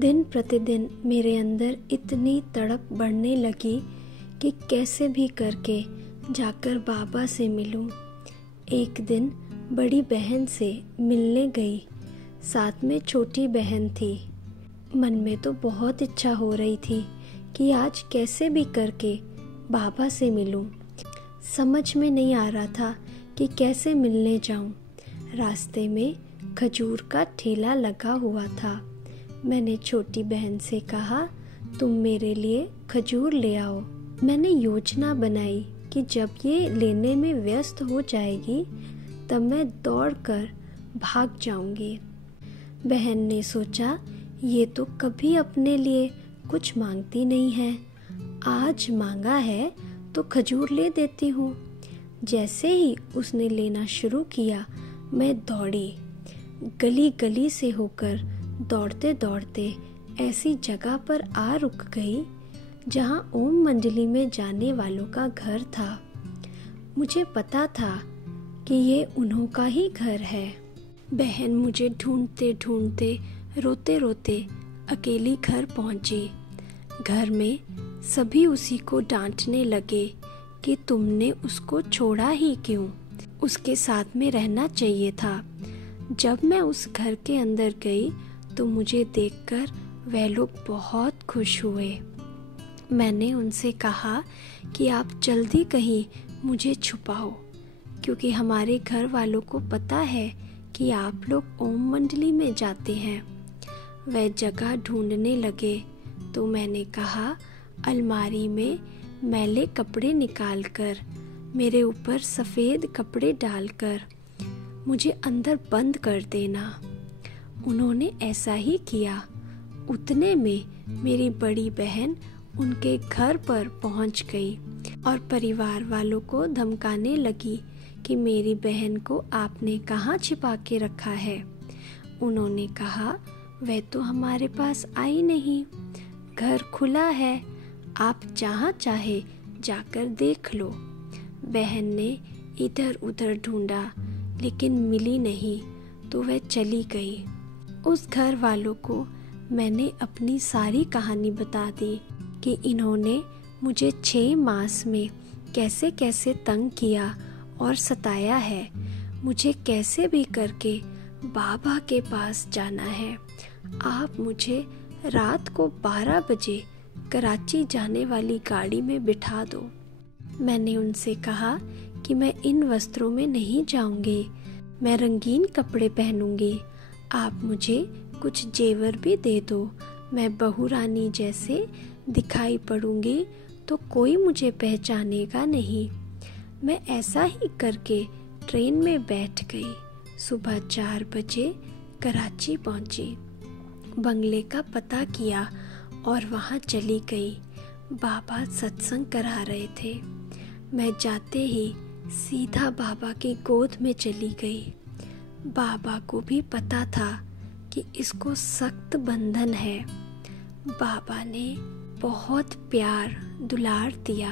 दिन प्रतिदिन मेरे अंदर इतनी तड़प बढ़ने लगी कि कैसे भी करके जाकर बाबा से मिलूं। एक दिन बड़ी बहन से मिलने गई, साथ में छोटी बहन थी। मन में तो बहुत इच्छा हो रही थी कि आज कैसे भी करके बाबा से मिलूं। समझ में नहीं आ रहा था कि कैसे मिलने जाऊं। रास्ते में खजूर का ठेला लगा हुआ था। मैंने छोटी बहन से कहा, तुम मेरे लिए खजूर ले आओ। मैंने योजना बनाई कि जब ये लेने में व्यस्त हो जाएगी तब मैं दौड़कर भाग जाऊंगी। बहन ने सोचा, ये तो कभी अपने लिए कुछ मांगती नहीं है, आज मांगा है तो खजूर ले देती हूँ। जैसे ही उसने लेना शुरू किया, मैं दौड़ी। गली गली से होकर दौड़ते दौड़ते ऐसी जगह पर आ रुक गई जहाँ ओम मंडली में जाने वालों का घर था। मुझे पता था कि ये उन्हों का ही घर है। बहन मुझे ढूंढते ढूंढते रोते रोते अकेली घर पहुंची। घर में सभी उसी को डांटने लगे कि तुमने उसको छोड़ा ही क्यों, उसके साथ में रहना चाहिए था। जब मैं उस घर के अंदर गई तो मुझे देखकर वह लोग बहुत खुश हुए। मैंने उनसे कहा कि आप जल्दी कहीं मुझे छुपाओ, क्योंकि हमारे घर वालों को पता है कि आप लोग ओम मंडली में जाते हैं। वह जगह ढूंढने लगे तो मैंने कहा, अलमारी में मैले कपड़े निकालकर मेरे ऊपर सफ़ेद कपड़े डालकर मुझे अंदर बंद कर देना। उन्होंने ऐसा ही किया। उतने में मेरी बड़ी बहन उनके घर पर पहुंच गई और परिवार वालों को धमकाने लगी कि मेरी बहन को आपने कहाँ छिपा के रखा है। उन्होंने कहा, वह तो हमारे पास आई नहीं, घर खुला है, आप जहाँ चाहे जाकर देख लो। बहन ने इधर उधर ढूंढा लेकिन मिली नहीं तो वह चली गई। उस घर वालों को मैंने अपनी सारी कहानी बता दी कि इन्होंने मुझे 6 मास में कैसे कैसे तंग किया और सताया है। मुझे कैसे भी करके बाबा के पास जाना है। आप मुझे रात को 12 बजे कराची जाने वाली गाड़ी में बिठा दो। मैंने उनसे कहा कि मैं इन वस्त्रों में नहीं जाऊंगी, मैं रंगीन कपड़े पहनूंगी। आप मुझे कुछ जेवर भी दे दो, मैं बहू रानी जैसे दिखाई पड़ूंगी तो कोई मुझे पहचानेगा नहीं। मैं ऐसा ही करके ट्रेन में बैठ गई। सुबह 4 बजे कराची पहुंची। बंगले का पता किया और वहां चली गई। बाबा सत्संग करा रहे थे। मैं जाते ही सीधा बाबा की गोद में चली गई। बाबा को भी पता था कि इसको सख्त बंधन है। बाबा ने बहुत प्यार दुलार दिया।